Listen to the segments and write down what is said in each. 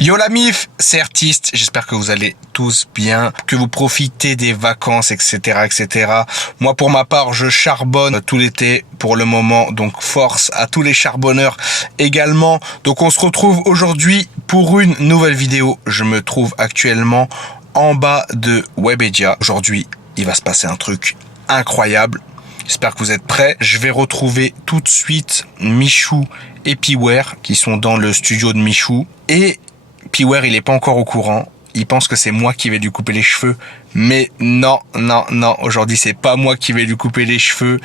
Yo la mif, c'est Artiste, j'espère que vous allez tous bien, que vous profitez des vacances, etc., etc. Moi pour ma part, je charbonne tout l'été pour le moment, donc force à tous les charbonneurs également. Donc on se retrouve aujourd'hui pour une nouvelle vidéo. Je me trouve actuellement en bas de Webedia. Aujourd'hui, il va se passer un truc incroyable. J'espère que vous êtes prêts. Je vais retrouver tout de suite Michou et Piware qui sont dans le studio de Michou. Et Piware, il est pas encore au courant. Il pense que c'est moi qui vais lui couper les cheveux. Mais non. Aujourd'hui, c'est pas moi qui vais lui couper les cheveux.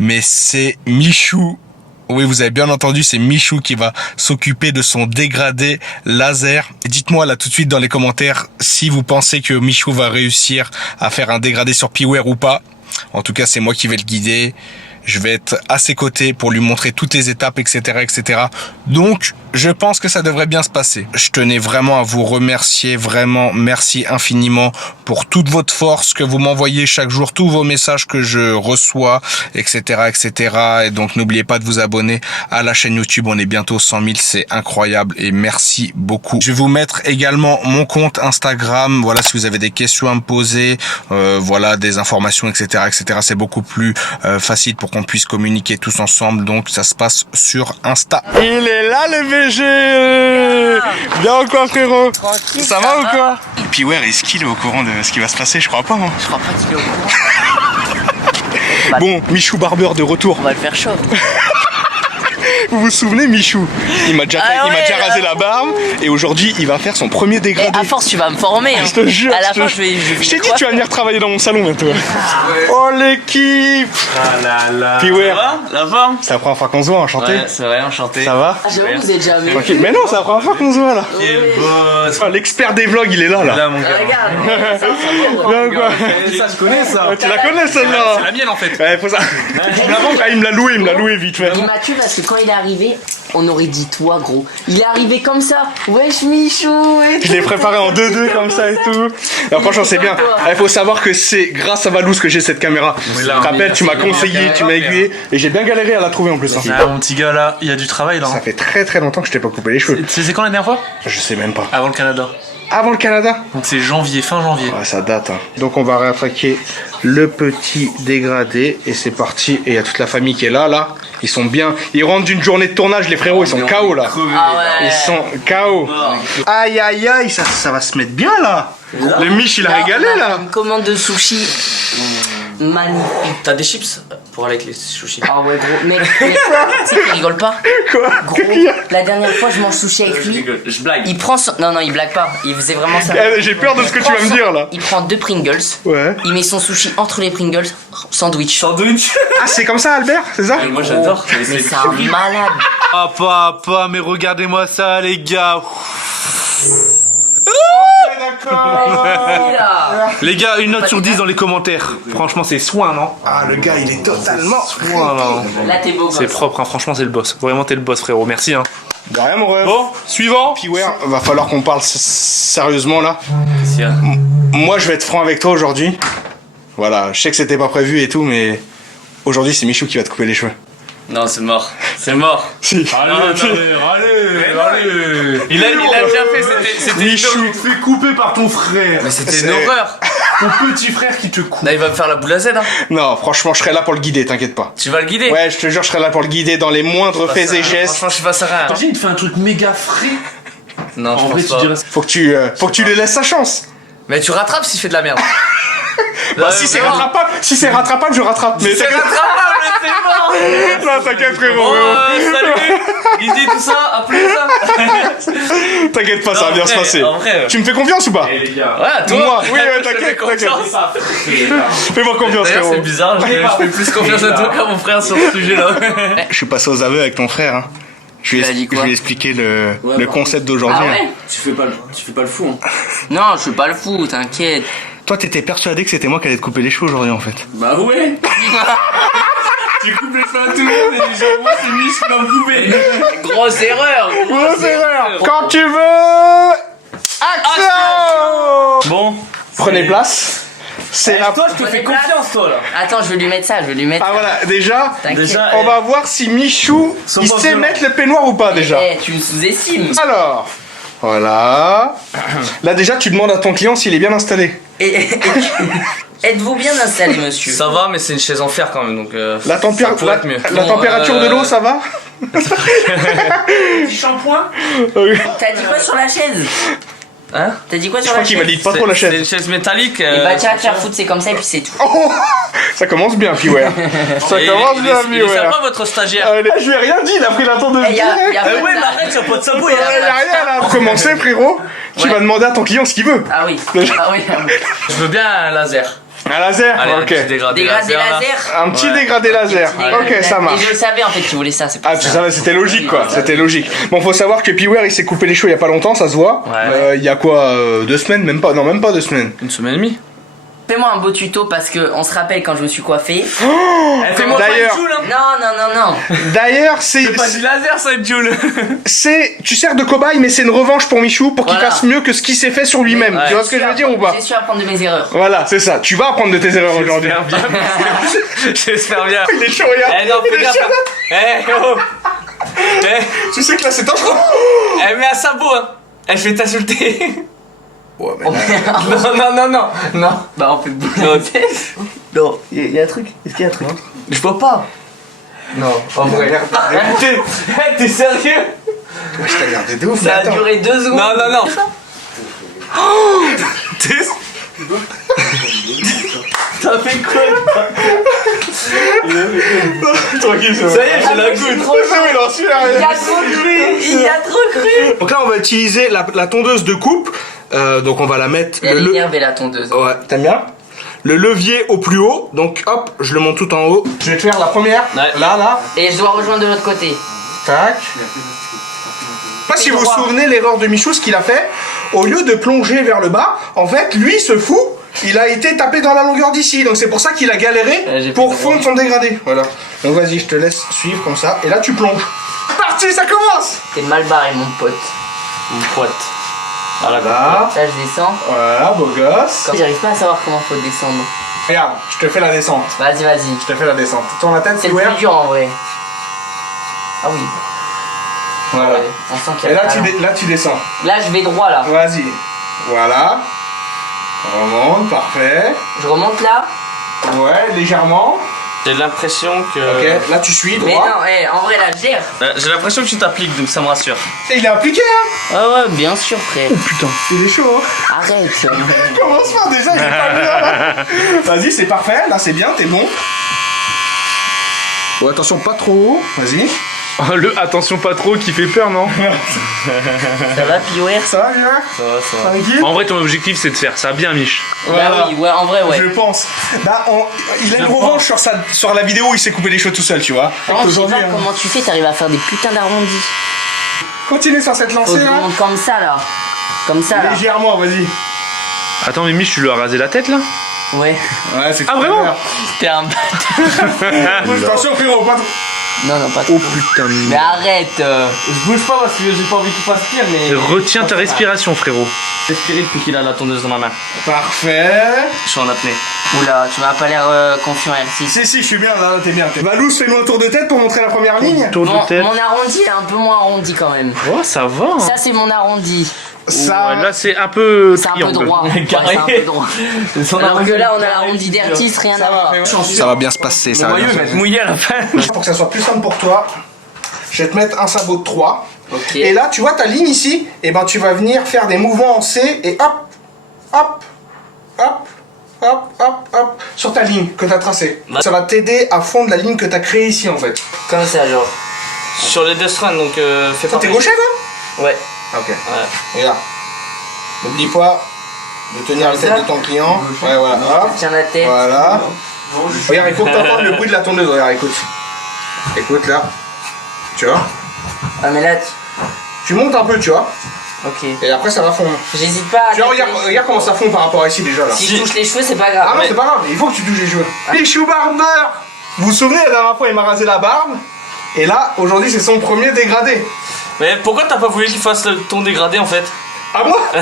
Mais c'est Michou. Oui, vous avez bien entendu, c'est Michou qui va s'occuper de son dégradé laser. Dites-moi là tout de suite dans les commentaires si vous pensez que Michou va réussir à faire un dégradé sur Piware ou pas. En tout cas, c'est moi qui vais le guider. Je vais être à ses côtés pour lui montrer toutes les étapes, etc., etc. Donc, je pense que ça devrait bien se passer. Je tenais vraiment à vous remercier, vraiment, merci infiniment pour toute votre force que vous m'envoyez chaque jour, tous vos messages que je reçois, etc., etc. Et donc, n'oubliez pas de vous abonner à la chaîne YouTube. On est bientôt 100 000, c'est incroyable et merci beaucoup. Je vais vous mettre également mon compte Instagram. Voilà, si vous avez des questions à me poser, voilà, des informations, etc., etc. C'est beaucoup plus facile pour qu'on puisse communiquer tous ensemble. Donc, ça se passe sur Insta. Il est là, le VG. Bien ou quoi, frérot? Tranquille, ça va ou quoi? Piware, est-ce qu'il est au courant de ce qui va se passer? Je crois pas, hein. Je crois pas qu'il est au courant. Bon, Michou Barbeur de retour. On va le faire chaud. Vous vous souvenez, Michou? Il m'a déjà rasé la barbe et aujourd'hui il va faire son premier dégradé. À force, tu vas me former. Hein. Je te jure. À la fin, je vais t'ai dit, tu vas venir travailler dans mon salon bientôt. Oh l'équipe. Ah là là. Piware. La forme? C'est la première fois qu'on se voit, enchanté. Ouais, c'est vrai, enchanté. Ça va? Ah, j'avoue, vous êtes jamais. Tranquille. Mais non, c'est la première fois qu'on se voit là. Quel boss. Oh, l'expert des vlogs, il est là. Là, mon gars. Regarde. Bien ou quoi? Ça, je connais ça. Tu la connais celle-là? C'est la mienne en fait. Ouais, faut ça. Il me l'a loué vite fait. Il m'a tué parce que quand il est arrivé, on aurait dit toi, gros. Il est arrivé comme ça. Wesh, Michou. Et Je l'ai préparé en 2-2 comme ça et tout. Alors, franchement, c'est bien. Il faut savoir que c'est grâce à Valous que j'ai cette caméra. Tu te rappelles, tu m'as conseillé, tu m'as aiguillé et j'ai bien galéré à la trouver en plus. Hein. Ah, mon petit gars là, il y a du travail là. Ça fait très longtemps que je t'ai pas coupé les cheveux. C'est quand la dernière fois? Je sais même pas. Avant le Canada. Avant le Canada? Donc c'est janvier, fin janvier. Ouais, ça date. Hein. Donc on va réattaquer le petit dégradé et c'est parti. Et il y a toute la famille qui est là. Ils sont bien. Ils rentrent d'une journée de tournage, les frérots. Ils sont KO là. Ah ouais. Ils sont KO. Aïe aïe aïe, ça va se mettre bien là. Le Mich il a régalé là. Une commande de sushi. Magnifique. T'as des chips pour aller avec les sushis? Ah ouais, gros. Mec, tu sais qu'il rigole pas. Quoi? Gros, la dernière fois, je mange sushi avec lui. Je blague. Il prend son... Non, il blague pas. Il faisait vraiment ça. J'ai peur de ce que tu vas me dire là. Il prend 2 Pringles. Ouais. Il met son sushi entre les Pringles. Sandwich. Sandwich. Ah, c'est comme ça, Albert? C'est ça? Moi j'adore. Mais c'est un malade. Ah papa, mais regardez-moi ça les gars. Les gars, une note sur 10 dans les commentaires. Franchement, c'est soin, non? Ah, le gars, il est totalement. Soin, non. Là, t'es beau. C'est propre, hein. Franchement, c'est le boss. Vraiment, t'es le boss, frérot. Merci, hein. De rien, mon rêve. Bon, suivant. Piware, va falloir qu'on parle sérieusement là. Moi, je vais être franc avec toi aujourd'hui. Voilà, je sais que c'était pas prévu et tout, mais aujourd'hui, c'est Michou qui va te couper les cheveux. Non, c'est mort. C'est mort. Si. Allez. Il a déjà fait, c'était Michou. Tu te fais couper par ton frère. Mais c'était C'est- une horreur. Ton petit frère qui te coupe. Là, il va me faire la boule à Z, hein. Non, franchement, je serai là pour le guider, t'inquiète pas. Tu vas le guider. Ouais, je te jure, je serai là pour le guider dans les moindres faits et gestes. Franchement, je suis pas serein. Imagine, il te fait un truc méga frais. Non, je En vrai, pense tu pas. dirais. Faut que tu lui laisses sa chance. Mais tu rattrapes s'il fait de la merde. Bah, si c'est rattrapable, je rattrape. Mais C'est t'inquiète. rattrapable, mais c'est mort. Non, t'inquiète, frérot. Bon, salut. Guidi, tout ça, à plus, ça. T'inquiète pas, ça va bien se passer. En vrai. Tu me fais confiance ou pas? Eh les gars. Ouais, toi. Moi, oui, Je te t'inquiète, fais confiance. Fais-moi confiance, D'ailleurs, frérot. c'est bizarre, je fais plus confiance à toi qu'à mon frère sur ce sujet-là. Je suis passé aux aveux avec ton frère. Hein. Je lui Il a dit quoi? ai expliqué le concept d'aujourd'hui. Ah ouais? hein. Tu fais pas le fou, hein. Non, je suis pas le fou, t'inquiète. Toi, t'étais persuadé que c'était moi qui allais te couper les cheveux aujourd'hui en fait. Bah ouais. Tu coupes les cheveux à tout le monde et les gens, moi, c'est Mich qui va me couper. Grosse erreur. Grosse erreur. Quand tu veux. Action. Bon. Prenez place. C'est la. Toi, je te fais confiance, toi, là. Attends, je vais lui mettre ça, Ah voilà, déjà, T'inquiète. on va voir si Michou, il sait mettre le peignoir ou pas déjà. Tu me sous-estimes. Alors, Voilà. Là déjà tu demandes à ton client s'il est bien installé. Êtes-vous bien installé, monsieur? Ça va, mais c'est une chaise en fer quand même, donc La ça pourrait être mieux. la température de l'eau, ça va? Du shampoing? Oui. T'as dit quoi sur la chaise? Hein? T'as dit quoi Je sur crois la qu'il chaise? valide pas trop la C'est une chaise. chaise métallique. Et bah tiens, te faire foutre, c'est comme ça et puis c'est tout. Oh, ça commence bien, Piware. Ça Et commence bien, il est Piware. sympa votre stagiaire. Je lui ai rien dit, il a pris la tondeuse. Eh, y a pas de Ouais, mais ça. arrête, tu as pas de sabot. Il y a rien là. Pour commencer, frérot, tu Ouais. vas demander à ton client ce qu'il veut. Ah oui. Déjà. Ah oui. Je veux bien un laser. Un laser. Allez, un Ok. petit dégradé Dégradé là. laser. Un petit Ouais. dégradé laser. Dégradé Ok, ça laser. marche. Et je le savais en fait qu'il voulait ça, c'est pour Ah, ça. tu savais, c'était logique quoi, c'était logique. Bon, faut savoir que Piware il s'est coupé les cheveux il y a pas longtemps, ça se voit. Ouais. Il y a quoi, 2 semaines, même pas, non, même pas 2 semaines. Une semaine et demie. Fais-moi un beau tuto parce que on se rappelle quand je me suis coiffé. Fais-moi pas D'ailleurs- une joule, hein. Non. D'ailleurs, c'est, C'est pas du laser, ça, une joule. tu sers de cobaye, mais c'est une revanche pour Michou pour qu'il Voilà. fasse mieux que ce qu'il s'est fait sur lui-même. Ouais. Tu vois ce que je veux dire ou pas? J'ai su apprendre de mes erreurs. Voilà, c'est ça. Tu vas apprendre de tes erreurs aujourd'hui. J'espère bien. Il est chaud, regarde. Eh non, Il fais est gaffe. chaud. Eh, oh. Tu sais que là c'est dangereux. Elle met un sabot, hein. Elle fait t'insulter. Ouais, mais Oh, merde. Non. Bah on fait de Non, Non, il y a un truc. Est-ce qu'il y a un truc? je vois pas. Non, en vrai. T'es sérieux? je t'ai regardé de ouf. Ça a attends. duré 2 secondes. Non. T'as fait quoi? Tranquille, c'est Ça y est, j'ai la goutte. Il en suit, là. Il y a trop cru. Il y a trop cru. Donc là on va utiliser la tondeuse de coupe. Donc on va la mettre. Elle est énervée la tondeuse. Ouais, t'aimes bien? Le levier au plus haut, donc hop, je le monte tout en haut. Je vais te faire la première, Ouais. là, Et je dois rejoindre de l'autre côté. tac. Je sais pas si vous vous souvenez l'erreur de Michou, ce qu'il a fait, au lieu de plonger vers le bas, en fait, lui, ce fou, il a été tapé dans la longueur d'ici, donc c'est pour ça qu'il a galéré J'ai pour pris le fondre son dégradé. Voilà. Donc vas-y, je te laisse suivre comme ça, et là tu plonges. Parti, ça commence. T'es mal barré mon pote. Mon pote. Voilà, Là, Là je descends. voilà, beau gosse. J'arrive pas à savoir comment faut descendre. Regarde, je te fais la descente. Vas-y. Je te fais la descente. Tourne la tête, C'est c'est le ouvert. plus dur en vrai. Ah oui. Voilà. Ouais, on sent qu'il y Et a là le talent. tu descends. Là je vais droit là. Vas-y. Voilà. Remonte, parfait. Je remonte là. Ouais, légèrement. J'ai l'impression que. Ok, là tu suis Mais droit. non, en vrai là je gère. J'ai l'impression que tu t'appliques, donc ça me rassure. Et il est impliqué, hein. Ah ouais, bien sûr frère. Putain, il est chaud, hein. Arrête. Commence pas déjà, il est pas bien là. Vas-y, c'est parfait, là c'est bien, t'es bon. Bon, attention, pas trop haut. Vas-y. Le attention pas trop qui fait peur, non? Ça va Piware? Ça va, bien? Ça va. Tranquille. En vrai, ton objectif c'est de faire ça bien, Mich. Bah oui, ouais, en vrai ouais. Je pense. Bah, il a une revanche sur la vidéo où il s'est coupé les cheveux tout seul, tu vois. Non, je sais Aujourd'hui, pas hein. comment tu fais, t'arrives à faire des putains d'arrondis. Continue sur cette Faut lancée que je là. remonte comme ça là. Comme ça là. Légèrement, vas-y. Attends, mais Mich, tu lui as rasé la tête là? Ouais. Ouais, c'est Ah, vraiment? T'es un Attention, frérot, pas trop. Non, pas trop. Oh putain. Mais arrête. Je bouge pas parce que j'ai pas envie qu'il fasse pire, mais. Retiens ta respiration, frérot. J'ai respiré depuis qu'il a la tondeuse dans ma main. Parfait. Je suis en apnée. Oula, tu m'as pas l'air confiant R6. Si, je suis bien là, t'es bien. Valous, fais-nous un tour de tête pour montrer la première ligne. Tour de tête. Mon arrondi est un peu moins arrondi quand même. Oh, ça va. Hein. Ça c'est mon arrondi. Ça. Ouais, là, c'est un peu. C'est un peu triangle. droit. Ouais, c'est un peu droit. Alors que là on a l'arrondi d'R6, rien à voir. Ça va bien se passer, ça va bien se passer. Mouillé à la fin. Pour que ça soit plus simple pour toi, je vais te mettre un sabot de 3. Ok. Et là, tu vois ta ligne ici, et ben tu vas venir faire des mouvements en C et hop, hop, hop, hop, hop, hop, sur ta ligne que tu as tracée. Ça va t'aider à fondre la ligne que tu as créée ici en fait. Comme ça genre. Sur les deux strands, donc fais Toi, pas. t'es gaucher, toi? Ouais. Ok. Ouais. Regarde. N'oublie pas de tenir la tête de ton client. Ouais, voilà. Hop. Tiens la tête. Voilà. Regarde, il faut que tu entendes le bruit de la tondeuse. Regarde, écoute. Écoute là. Tu vois? Ah mais là, Tu montes un peu, tu vois. ok. Et après, ça va fondre. J'hésite pas à. Tu vois, regarde comment ça fond par rapport à ici déjà là. Si je touche les cheveux, c'est pas grave. Ah non, c'est pas grave, il faut que tu touches les cheveux. Michou Barbeur. Vous vous souvenez, la dernière fois, il m'a rasé la barbe. Et là, aujourd'hui, c'est son premier dégradé. Mais pourquoi t'as pas voulu qu'il fasse ton dégradé en fait? Ah moi bah,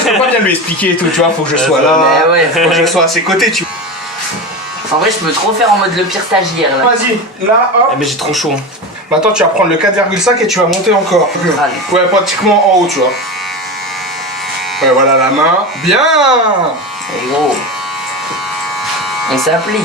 je peux pas bien lui expliquer et tout, tu vois, faut que je sois là. Mais ouais. Faut que je sois à ses côtés, tu En vrai, je peux trop faire en mode le pire stagiaire là. Vas-y, là, hop. Eh mais j'ai trop chaud. Maintenant, tu vas prendre le 4,5 et tu vas monter encore. Allez. Ouais, pratiquement en haut, tu vois. Ouais, voilà la main. Bien. Et gros. On s'applique.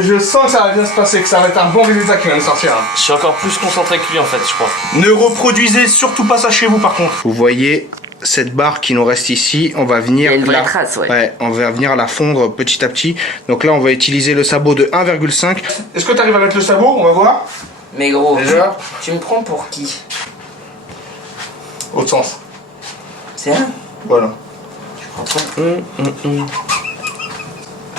Je sens que ça va bien se passer, que ça va être un bon résultat qui va me sortir. Hein. Je suis encore plus concentré que lui en fait, je crois. Ne reproduisez surtout pas ça chez vous par contre. Vous voyez cette barre qui nous reste ici, on va venir Il y a une vraie trace, ouais. Ouais, on va venir la fondre petit à petit. Donc là, on va utiliser le sabot de 1,5. Est-ce que tu arrives à mettre le sabot? On va voir. Mais gros, Déjà, tu me prends pour qui? autre sens. C'est un? Voilà.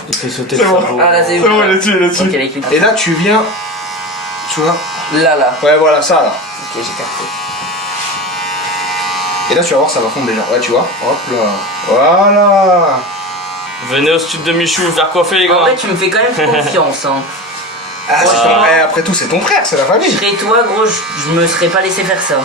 Il fait sauter C'est le bon. cerveau. Ah là c'est C'est bon, où? là-dessus, là-dessus. Ok, les clics. Et là, tu viens, tu vois. Là. Ouais, voilà ça là. Ok, j'ai capté. Et là, tu vas voir, ça va fondre déjà. Ouais, tu vois. Hop là. Voilà. Venez au studio de Michou, faire coiffer les En gars. vrai, tu me fais quand même confiance, hein. Ah, c'est Franchement. ton... après tout, c'est ton frère, c'est la Je famille. serais toi, gros, je me serais pas laissé faire ça.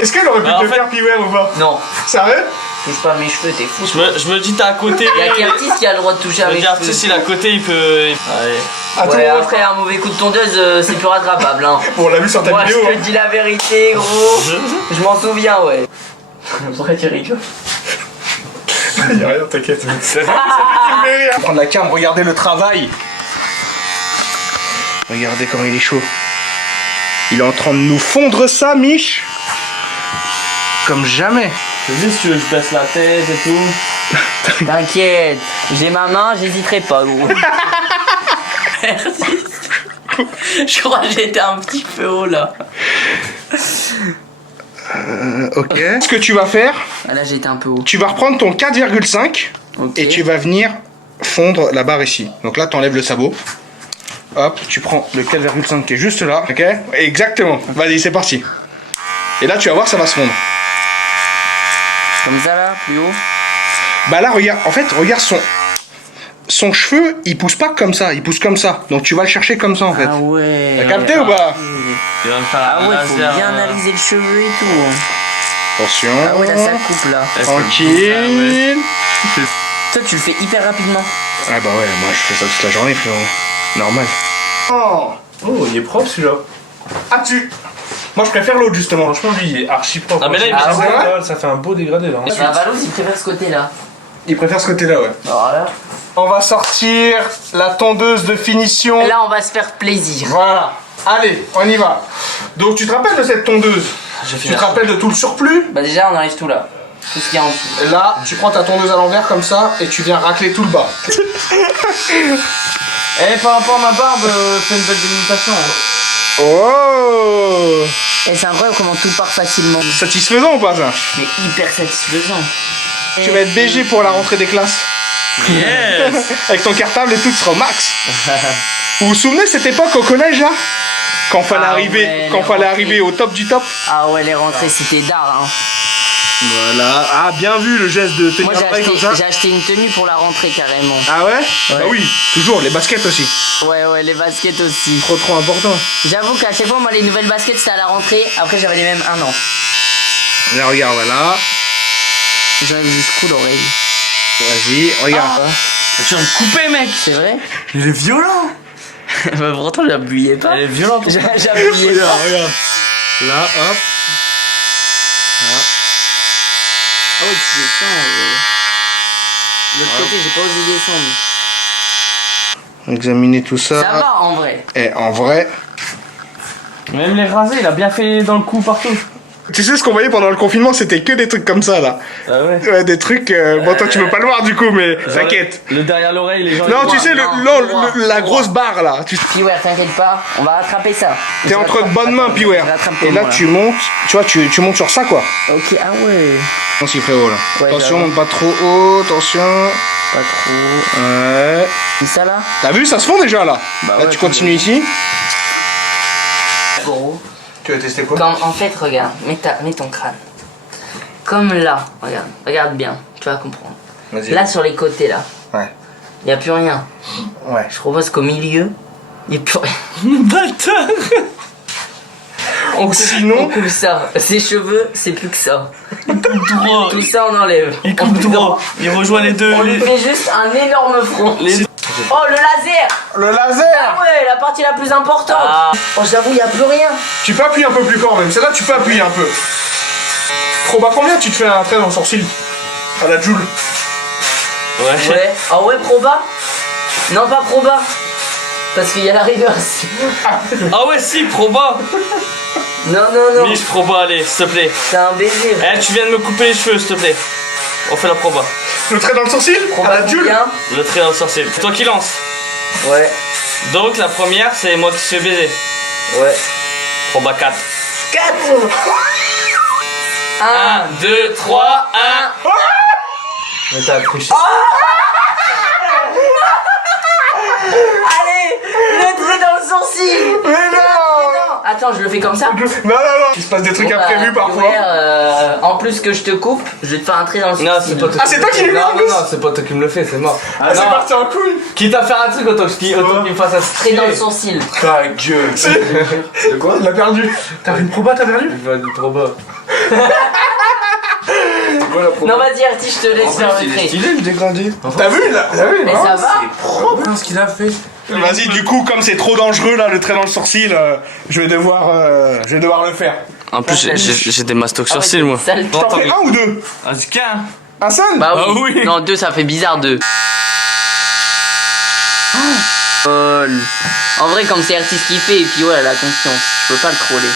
Est-ce qu'elle aurait pu Bah, en te fait- faire Piwer ou pas? Non, Sérieux? touche pas à mes cheveux, t'es fou. Je me dis, t'es à côté. Il y a Curtis qui a le droit de toucher à mes Le cheveux. artiste, il est à côté, il peut. Allez. À tout Ouais, moment. après un mauvais coup de tondeuse, c'est plus rattrapable, hein. Bon, on l'a vu sur ta Moi, vidéo. je Hein. te dis la vérité, gros. Je m'en souviens, ouais. Pourquoi tu rigoles? Y'a rien, t'inquiète. Prendre la cam, regardez le travail. Regardez comment il est chaud. Il est en train de nous fondre ça, Mich. Comme jamais. Je dis si tu veux que je baisse la tête et tout. T'inquiète, j'ai ma main, j'hésiterai pas, gros. Merci. Je crois que j'étais un petit peu haut là. Ok. Ce que tu vas faire, Ah, là, j'étais un peu haut. tu vas reprendre ton 4,5 Ok. et tu vas venir fondre la barre ici. Donc là, tu enlèves le sabot. Hop, tu prends le 4,5 qui est juste là. Ok. Exactement. Vas-y, c'est parti. Et là, tu vas voir, ça va se fondre. Comme ça là, plus haut. Bah là, regarde, en fait, regarde son cheveu, il pousse pas comme ça, il pousse comme ça. Donc tu vas le chercher comme ça en fait. Ah ouais. T'as capté ou pas? Il va me faire Ah un ouais, faut laser, bien analyser le cheveu et tout. Hein. Attention. Ah ouais, là ça coupe là. Tranquille. Toi tu le fais hyper rapidement. Ah bah ouais, moi je fais ça toute la journée, frérot. Normal. Oh, il est propre celui-là. ah moi je préfère l'autre justement. Franchement, lui, il est archi propre. Ah, mais là, il Ah me ouais. Ça fait un beau dégradé là. Bah Valouz il préfère ce côté là. Il préfère ce côté-là, ouais. Alors là. On va sortir la tondeuse de finition. Là on va se faire plaisir. Voilà. Allez, on y va. Donc tu te rappelles de cette tondeuse? Tu te rappelles de tout le surplus? Bah déjà on enlève tout là. Tout ce qu'il y a en dessous. Et là, tu prends ta tondeuse à l'envers comme ça et tu viens racler tout le bas. Eh par rapport à ma barbe, fais une belle délimitation. Hein. Oh, Et c'est incroyable comment tout part facilement. satisfaisant ou pas ça? Mais hyper satisfaisant. Tu vas être BG pour la rentrée des classes. Yes. Avec ton cartable et tout, tu seras au max. Vous vous souvenez de cette époque au collège là? Quand fallait Ah arriver, ouais, quand les fallait rentrées. arriver au top du top. Ah ouais les rentrées c'était d'art hein. Voilà. Ah, bien vu le geste de tenir Moi le comme ça. j'ai acheté une tenue pour la rentrée carrément. Ah ouais? Bah oui, toujours, les baskets aussi. Ouais les baskets aussi. Trop important. J'avoue qu'à chaque fois moi les nouvelles baskets c'était à la rentrée, après j'avais les mêmes un an. Là, regarde, voilà. J'enlève jusqu'où l'oreille. Vas-y, regarde. Tu vas me couper, mec. C'est vrai? Il est violent. Bah pourtant j'appuyais pas. Elle est violente. J'appuyais pas. Regarde. Là, hop. Oh tu descends. De l'autre côté j'ai pas osé descendre. Examiner tout ça. Ça va en vrai. Et en vrai, Même les rasés, il a bien fait dans le cou partout. tu sais ce qu'on voyait pendant le confinement, c'était que des trucs comme ça là. Ah ouais. Ouais, des trucs. Bon, toi tu peux pas le voir du coup, mais t'inquiète. Le derrière l'oreille, les gens. Non, ils tu voient. sais, non, la grosse barre là. Tu Puis ouais t'inquiète pas, on va rattraper ça. t'es entre de bonnes mains, Piwer. Et là, tu montes. Tu vois, tu montes sur ça quoi. Ok ah ouais. Attention, frérot là. Ouais, Attention, j'avoue. monte pas trop haut. Attention. Pas trop. Ouais. C'est ça là? T'as vu, ça se fond déjà là. Bah Là, ouais, tu continues ici. Gros. Tu vas tester quoi? Comme, en fait, regarde, mets ton crâne. Comme là, regarde bien, tu vas comprendre. Vas-y. Là, sur les côtés, là, Ouais. il n'y a plus rien. Ouais. Je propose qu'au milieu, il n'y ait plus rien. Bâtard. On Sinon- coupe ça. Ses cheveux, c'est plus que ça. Droit. Tout ça, on enlève. Il On coupe fait droit. Il rejoint les deux. On lui fait juste un énorme front. Oh, le laser! Le Ah laser! ouais, la partie la plus importante. Ah. Oh, j'avoue, il n'y a plus rien. Tu peux appuyer un peu plus fort même. Celle-là, tu peux appuyer un peu. Proba combien tu te fais un trait dans le sourcil? À la Joule. Ouais. Ah ouais, Proba? Non, pas Proba. Parce qu'il y a la rigueur aussi. Ah ouais, si, Proba. Non. Mich, Proba, allez, s'il te plaît. C'est un baiser. Eh, tu viens de me couper les cheveux, s'il te plaît. On fait la Proba. Le trait dans le sourcil? Proba À la Joule. combien? Le trait dans le sourcil. C'est toi qui lance. Ouais. Donc la première, c'est moi qui te fais baiser. Ouais. Proba 4. 4 1, 2, 3, 1. Mais t'as accroché. Allez, le trait dans le sourcil. Mais non! Attends, je le fais comme ça. Non. Il se passe des trucs Bon, imprévus bah, parfois. ouais, en plus que je te coupe, je vais te faire un trait dans le sourcil. Non, c'est pas toi. Ah, c'est toi qui lui mets en plus? Non, c'est pas toi qui me le fais, c'est mort. Ah, c'est parti en couille. Quitte à faire un truc, autant qu'il me fasse un Trait dans le sourcil. Ta gueule. De quoi? Il a perdu. T'as fait une proba, t'as perdu? Il va du Proba. Non, vas-y, Artie, je te laisse faire le trait. le dégradé. T'as vu là? T'as vu? Mais non? ça va? Propre ce qu'il a fait. Vas-y, du coup, comme c'est trop dangereux là, le trait dans le sourcil, je vais devoir le faire. En plus, j'ai des mastocs Ah ouais, sourcils, moi. sale. T'en fais un ou deux? Vas-y, qu'un. Un seul? Bah Ah oui. oui. Non, 2, ça fait bizarre, 2. En vrai, comme c'est Artie qui fait, et puis ouais, elle a confiance. Je peux pas le troller.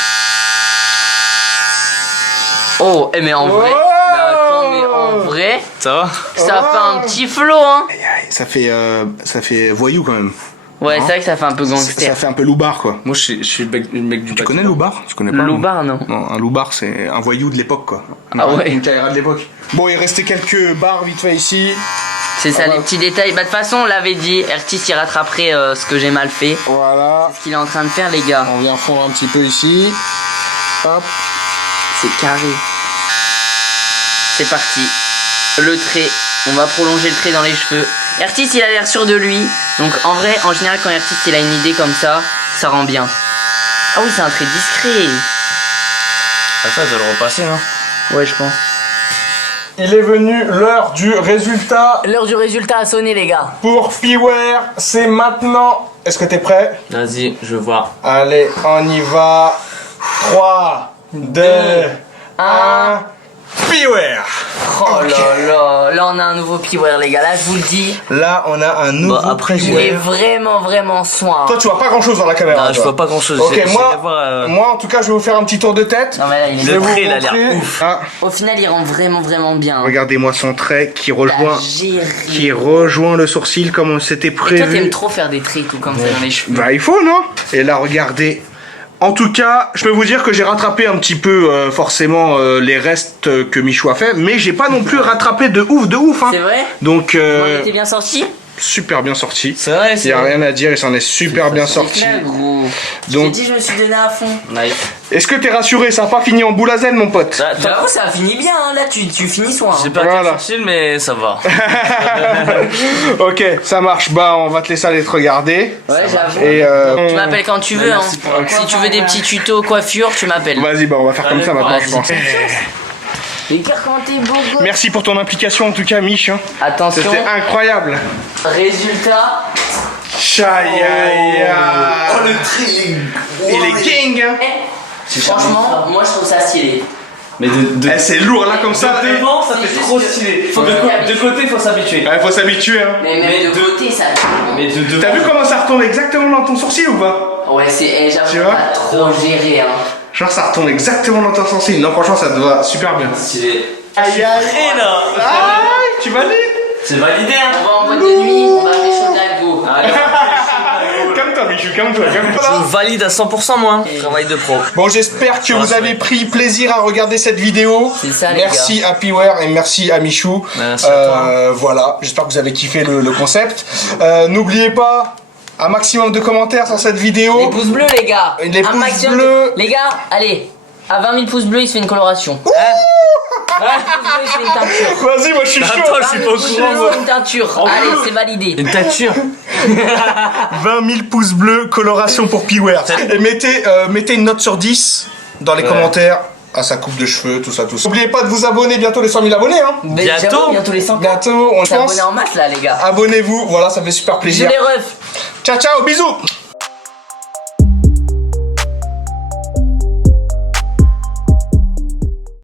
Oh, mais en vrai. Mais attends, mais en vrai, Ça va? ça fait un petit flow, hein. Ça fait voyou quand même. Ouais, c'est vrai que ça fait un peu Ça gangster. fait un peu loupard quoi. Moi, je suis le mec du Tu connais loupard? Tu connais pas? Loupard, non. Non, un loupard c'est un voyou de l'époque quoi. Ah ouais. Une carrière de l'époque. Bon, il restait quelques barres vite fait ici. C'est ça, les petits détails. Bah, de toute façon, on l'avait dit, Artis il rattraperait ce que j'ai mal fait. Voilà. C'est ce qu'il est en train de faire, les gars. On vient fondre un petit peu ici. Hop. C'est carré. C'est parti. Le trait. On va prolonger le trait dans les cheveux. Artis il a l'air sûr de lui. Donc en vrai, en général, quand Artis il a une idée comme ça rend bien. Ah oui, c'est un trait discret. Ah, ça doit le repasser, hein. Ouais, je pense. Il est venu l'heure du résultat L'heure du résultat a sonné, les gars. pour Piware. C'est maintenant. Est-ce que t'es prêt? Vas-y, je veux voir. Allez, on y va. 3, 2, 1. Piware. Oh là, là on a un nouveau Piware, les gars. Là, je vous le dis. Là, on a un nouveau après, Il est vraiment soin. Toi, tu vois pas grand chose dans la caméra. Non, je toi. vois pas grand chose. Ok, moi, en tout cas, je vais vous faire un petit tour de tête. Non, mais là, il Je est vais Le vous trait, il a l'air montrer. ouf. Ah, Au final, il rend vraiment bien. regardez-moi son trait qui rejoint, Géré. qui rejoint le sourcil comme on s'était Et toi, t'aimes prévu. trop faire des traits tout comme ça dans les cheveux. Bah, il faut, non? Et là, regardez. En tout cas, je peux vous dire que j'ai rattrapé un petit peu forcément les restes que Michou a fait, mais j'ai pas non plus rattrapé de ouf, hein. C'est vrai? Donc, On était bien sorti. super bien sorti. C'est vrai, Il y a rien à dire, il s'en est super bien sorti. Là, gros. Donc- J'ai dit, je me suis donné à fond. Nice. Est-ce que t'es rassuré? Ça a pas fini en boule à zen, mon pote? J'avoue, ça a fini bien. Hein. Là, tu finis soin. J'ai Hein. perdu Voilà. le sourcil, mais ça va. Ok, ça marche. Bah, on va te laisser aller te regarder. Ouais, j'avoue. Et Tu m'appelles quand tu veux. Hein. Si tu veux des petits tutos coiffure, tu m'appelles. vas-y, bah, on va faire comme ça maintenant, je pense. Les gars, comment t'es beau, gosse. Merci pour ton implication, en tout cas, Mich. hein. Attention, C'était incroyable. résultat. Chaïaïa. Oh, le trait. Il est gang, hein. Franchement, moi je trouve ça stylé. Mais de Eh, c'est lourd, là, comme ça. devant, ça C'est fait juste trop que- stylé. faut que tu De côté, faut s'habituer. Il faut s'habituer, hein. Mais même Mais de de- côté, ça. Mais de devant. T'as vu comment ça retombe exactement dans ton sourcil ou pas? Ouais, c'est. J'avoue, Tu vois pas trop géré. Hein. Genre, ça retombe exactement dans ton sourcil. Non, franchement, ça te va super bien. Stylé. Aïe, aïe. Et là. Aïe, tu valides? C'est validé, hein. On va en boîte de nuit, on va faire chaud à go. Calme-toi, Michou, calme-toi, calme-toi. Je valide à 100% moi. Travail de pro. Bon, j'espère que vous avez pris plaisir à regarder cette vidéo. C'est ça, les Merci à Piware et merci à Michou. Merci à toi. Voilà, j'espère que vous avez kiffé le concept. N'oubliez pas un maximum de commentaires sur cette Les vidéo. pouces bleus, les gars. Les Un pouces maximum bleus. Les gars, allez. À 20 000 pouces bleus, il se fait une coloration. 20 000 pouces bleus, il se fait une teinture. Vas-y, moi je suis chaud. Attends, je suis pas au 20 000 pouces courant, bleus, il se fait une teinture. Allez, c'est validé. Une teinture. 20 000 pouces bleus, coloration pour Piware. Et mettez une note sur 10 dans les commentaires à sa coupe de cheveux, tout ça, tout ça. N'oubliez pas de vous abonner, bientôt les 100 000 abonnés. Hein. Mais Bientôt. j'avoue, bientôt les 100. Bientôt, on pense. S'abonner en masse là, les gars. Abonnez-vous, voilà, ça fait super Bisous plaisir. les refs. Ciao, ciao, bisous.